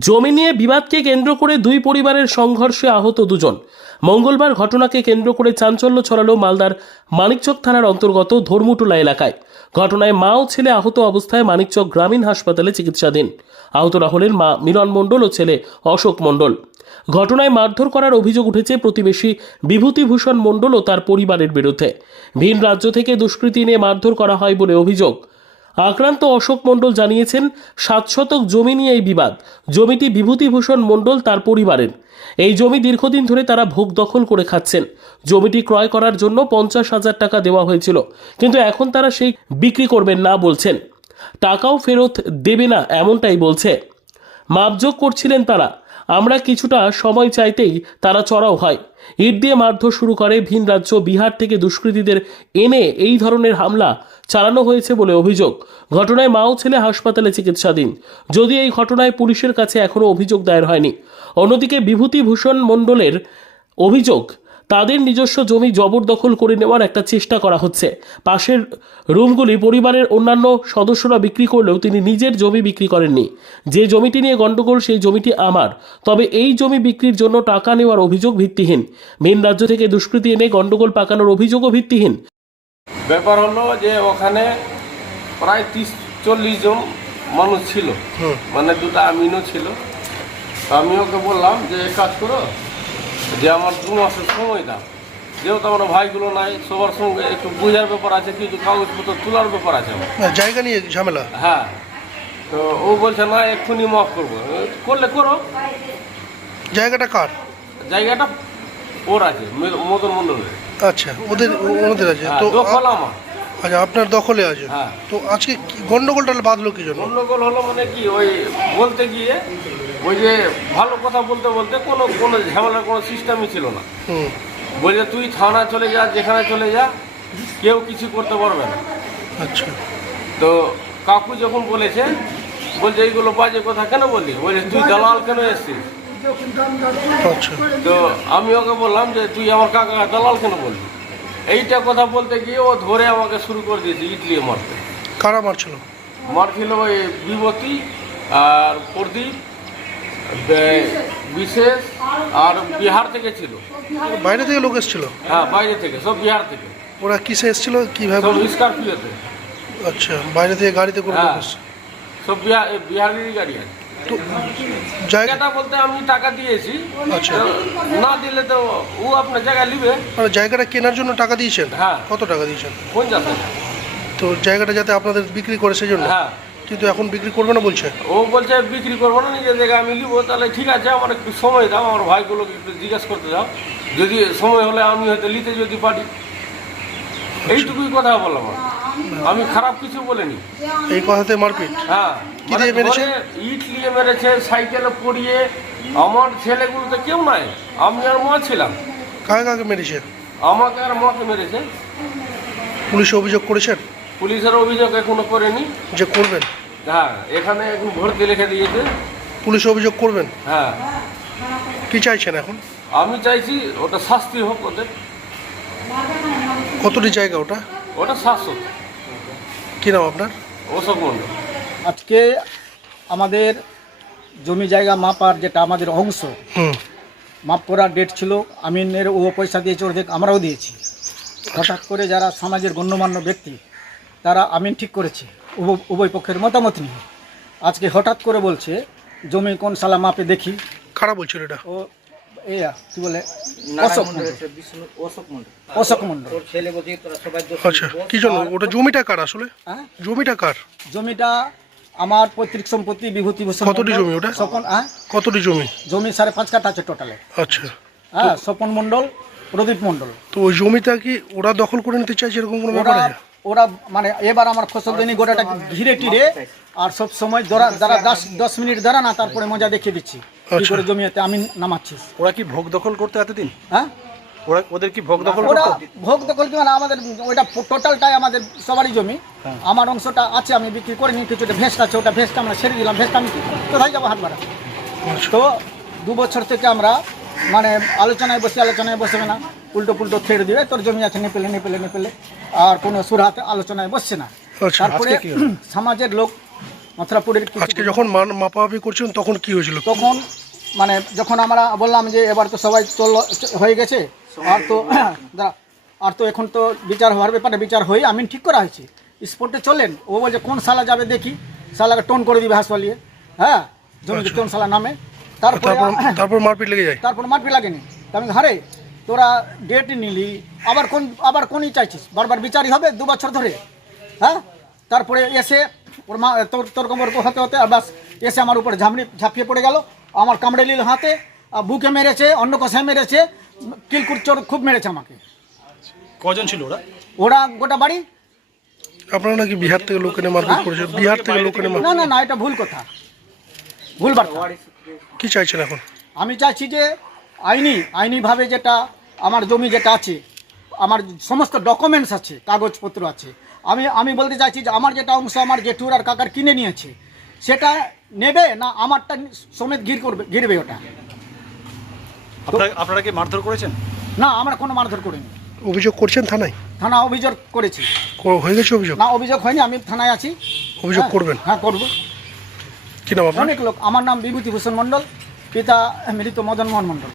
জমি নিয়ে বিবাদকে কেন্দ্র করে দুই পরিবারের সংঘর্ষে আহত দুজন। মঙ্গলবার ঘটনাকে কেন্দ্র করে চাঞ্চল্য ছড়ালো মালদার মানিকচক থানার অন্তর্গত ধর্মুটোলা এলাকায়। ঘটনায় মা ও ছেলে আহত অবস্থায় মানিকচক গ্রামীণ হাসপাতালে চিকিৎসাধীন। আহতরা হলেন মা মিলন মণ্ডল ও ছেলে অশোক মণ্ডল। ঘটনায় মারধর করার অভিযোগ উঠেছে প্রতিবেশী বিভূতিভূষণ মণ্ডল ও তার পরিবারের বিরুদ্ধে। ভিন রাজ্য থেকে দুষ্কৃতী নিয়ে মারধর করা হয় বলে অভিযোগ। আক্রান্ত অশোক মণ্ডল জানিয়েছেন, সাত শতক জমি নিয়ে এই বিবাদ। জমিটি বিভূতিভূষণ মণ্ডল তার পরিবারের। এই জমি দীর্ঘদিন ধরে তারা ভোগ দখল করে খাচ্ছেন। জমিটি ক্রয় করার জন্য পঞ্চাশ হাজার টাকা দেওয়া হয়েছিল, কিন্তু এখন তারা সেই বিক্রি করবেন না বলছেন। টাকাও ফেরত দেবে না, এমনটাই বলছে। মাপযোগ করছিলেন তারা। আমরা কিছুটা সময় চাইতেই তারা চড়াও হয়। ইট দিয়ে মারধর শুরু করে ভিন রাজ্য বিহার থেকে দুষ্কৃতীদের এনে এই ধরনের হামলা চালানো হয়েছে বলে অভিযোগ। ঘটনায় মাও ছেলে হাসপাতালে চিকিৎসাধীন। যদি এই ঘটনায় পুলিশের কাছে এখনও অভিযোগ দায়ের হয়নি। অন্যদিকে বিভূতিভূষণ মণ্ডলের অভিযোগ তাদের নিজস্ব জমি জবরদখল করে নেওয়ার একটা চেষ্টা করা হচ্ছে। পাশের রুমগুলি পরিবারের অন্যান্য সদস্যরা বিক্রি করলেও তিনি নিজের জমি বিক্রি করেননি। যে জমিটি নিয়ে গণ্ডগোল সেই জমিটি আমার। তবে এই জমি বিক্রির জন্য টাকা নেওয়ার অভিযোগ ভিত্তিহীন। ভিন রাজ্য থেকে দুষ্কৃতী এনে গণ্ডগোল পাকানোর অভিযোগও ভিত্তিহীন। ব্যাপার হলো যে ওখানে প্রায় তিরিশ চল্লিশ জন মানুষ ছিল। মানে দুটো আমিনও ছিল। আমি ওকে বললাম যে এক কাজ করো যে আমার দু মাসের সময় দাও যেহেতু আমার ভাইগুলো নাই সবার সঙ্গে একটু বোঝার ব্যাপার আছে কিছু কাগজপত্র তোলার ব্যাপার আছে জায়গা নিয়ে ঝামেলা? হ্যাঁ তো ও বলছে না এক্ষুনি মাফ করব। করলে করো। জায়গাটা কার? জায়গাটা ওর আছে মদন মন্ডলের আচ্ছা ওদের ওদের আছে। হ্যাঁ, তো আমার। আচ্ছা আপনার দখলে আছে হ্যাঁ। তো আজকে কি- গন্ডগোলটা বাঁধলো কি জন্য? গন্ডগোল হলো মানে কি ওই বলতে গিয়ে ওই যে ভালো কথা বলতে বলতে কোনো কোনো ঝামেলার কোনো সিস্টেমই ছিল না। হুম। বলছে তুই থানা চলে যা যেখানে চলে যা কেউ কিছু করতে পারবে না। আচ্ছা। তো কাকু যখন বলেছে বলছে এইগুলো বাজে কথা কেন বললি? বলছে তুই দালাল কেন এসছিস? আচ্ছা। তো আমি ওকে বললাম যে তুই আমার কাকা দালাল কেন বললি? এইটা কথা বলতে গিয়ে ও ধরে আমাকে শুরু করে দিয়েছে ইডলি মারতে। কারা মারছিল? মারছিল ওই বিভূতি আর প্রদীপ বিশেষ আর বিহার থেকে ছিল। বাইরে থেকে লোক এসেছিল? হ্যাঁ বাইরে থেকে সব বিহার থেকে। ওরা কিসে এসেছিল কীভাবে? স্করপিওতে। আচ্ছা বাইরে থেকে গাড়িতে করে হ্যাঁ সব বিহার বিহারেরই গাড়ি আছে। জায়গাটা বলতে আমি টাকা দিয়েছি। আচ্ছা। না দিলে তো ও আপনার জায়গা নিবে। মানে জায়গাটা কেনার জন্য টাকা দিয়েছেন? হ্যাঁ। কত টাকা দিয়েছেন? যাতে তো জায়গাটা যাতে আপনাদের বিক্রি করে সেই জন্য হ্যাঁ। কিন্তু এখন বিক্রি করবে না বলছে? ও বলছে বিক্রি করব না নিজের জায়গায় আমি নিবো। তাহলে ঠিক আছে আমার একটু সময় দাও আমার ভাইগুলোকে একটু জিজ্ঞেস করতে যাও যদি সময় হলে আমি হয়তো নিতে যদি পারি। এইটুকুই কথা বললাম। আমি খারাপ কিছু বলিনি। এই কথাতে মারপিট? হ্যাঁ। কি দিয়ে মানে মেরেছে? ইট নিয়ে মেরেছে সাইকেলে পড়িয়ে আমার ছেলেগুলো তো কেউ নাই। আমি আর মা ছিলাম। কাকে কাকে মেরেছে? আমাকে আর মাকে মেরেছে। পুলিশে অভিযোগ করেছেন? পুলিশের অভিযোগ এখনও করেনি। যে করবেন? হ্যাঁ এখানে এখন ভর্তি লিখে দিয়েছে। পুলিশ অভিযোগ করবেন? হ্যাঁ। কি চাইছেন এখন? আমি চাইছি ওটা শাস্তি হোক ওদের। কতটি জায়গা ওটা? ওটা শাসক কি নাম আপনার? অশোক আজকে আমাদের জমি জায়গা মাপার যেটা আমাদের অংশ মাপ করার ডেট ছিল আমিনের ও পয়সা দিয়েছে ওদের আমরাও দিয়েছি। হঠাৎ করে যারা সমাজের গণ্যমান্য ব্যক্তি তারা আমিন ঠিক করেছে উভ- উভয় পক্ষের মতামত নিয়ে। আজকে হঠাৎ করে বলছে জমি কোন সালা মাপে দেখি। খারাপ বলছিল এটা? ও কি বলে? অশোক অশোক আচ্ছা কি জন্য? ওটা জমিটা কার আসলে? হ্যাঁ? জমিটা কার? জমিটা আমার পৈতৃক সম্পত্তি বিভূতিভূষণ কতটি জমি ওটা? স্বপন হ্যাঁ? কতটি জমি? জমি সাড়ে পাঁচ কাঠা আছে টোটালে আচ্ছা। হ্যাঁ স্বপন মণ্ডল প্রদীপ মণ্ডল। তো ওই জমিটা কি ওরা দখল করে নিতে চাইছে এরকম কোনো ওরা ব্যাপার আছে? ওরা মানে এবার আমার ফসল দিনী গোটাটা ঘিরে টিরে আর সব সময় যারা যারা দশ দশ মিনিট দাঁড়া না তারপরে মজা দেখিয়ে দিচ্ছি। কি আচ্ছা। করে জমিতে আমি নামাচ্ছিস ওরা কি ভোগ দখল করতে এতদিন হ্যাঁ ওরা ওদের কি ভোগ দখল ওরা ভোগ দখল কি মানে আমাদের ওইটা টোটালটাই আমাদের সবারই জমি হ্যাঁ। আমার অংশটা আছে আমি বিক্রি করিনি কিছুটা ভেস্ট আছে ওটা ভেস্টটা আমরা ছেড়ে দিলাম ভেস্ট আমি কোথায় যাব হাট বাড়া আচ্ছা। তো দু বছর থেকে আমরা মানে আলোচনায় বসে আলোচনায় বসবে না উল্টো পুল্টো ছেড়ে দিবে তোর জমি আছে নেপেলে নেপেলে নেপেলে আর কোনো সুরাতে আলোচনায় বসছে না আচ্ছা, তারপরে? সমাজের লোক মথুরাপুরের আজকে যখন মাপামাপি করছিলেন তখন কি হয়েছিল তখন মানে যখন আমরা বললাম যে এবার তো সবাই চল হয়ে গেছে আর তো আর তো এখন তো বিচার হওয়ার ব্যাপারে বিচার হয়ে আমি ঠিক করা হয়েছে। স্পটে চলেন ও বলছে কোন সালা যাবে দেখি সালাকে টোন করে দিবে হাসপালিয়ে হ্যাঁ? জমিতে কোন সালা নামে। তারপরে তারপর তারপর মারপিট লেগে যায়। তারপর মারপিট লাগেনি। আমি হারে তোরা ডেট নিলি আবার কোন আবার কোনই চাইছিস? বারবার বিচারই হবে দু বছর ধরে হ্যাঁ? তারপরে এসে ওর মা তোর তোর কমর হতে হতে আর বাস এসে আমার উপরে ঝামড়ি ঝাঁপিয়ে পড়ে গেল। আমার কামড়ে নিল হাতে আর বুকে মেরেছে অন্য কষায় মেরেছে কিলকুট চোর খুব মেরেছে আমাকে। কজন ছিল ওরা? ওরা গোটা বাড়ি? আপনারা নাকি বিহার থেকে লোক এনে মারপিট করেছেন? বিহার থেকে লোক এনে না না না এটা ভুল কথা। ভুল বার্তা। কি চাইছেন এখন? আমি চাইছি যে আইনি আইনিভাবে যেটা আমার জমি যেটা আছে আমার সমস্ত ডকুমেন্টস আছে কাগজপত্র আছে। আমি আমি বলতে চাইছি যে আমার যেটা অংশ আমার জেঠুর আর কাকার কিনে নিয়েছে সেটা নেবে না আমারটা সমেত ঘির করবে ঘিরবে ওটা? আপনারা আপনারা কি মারধর করেছেন? না আমরা কোনো মারধর করিনি। অভিযোগ করছেন থানায়? থানা অভিযোগ করেছি। হয়ে গেছে অভিযোগ? না অভিযোগ হয়নি আমি থানায় আছি। অভিযোগ হ্যাঁ, করবেন? হ্যাঁ করব। কি নাম আপনার? অনেক লোক। আমার নাম বিভূতিভূষণ মণ্ডল পিতা মৃত মদন মোহন মণ্ডল।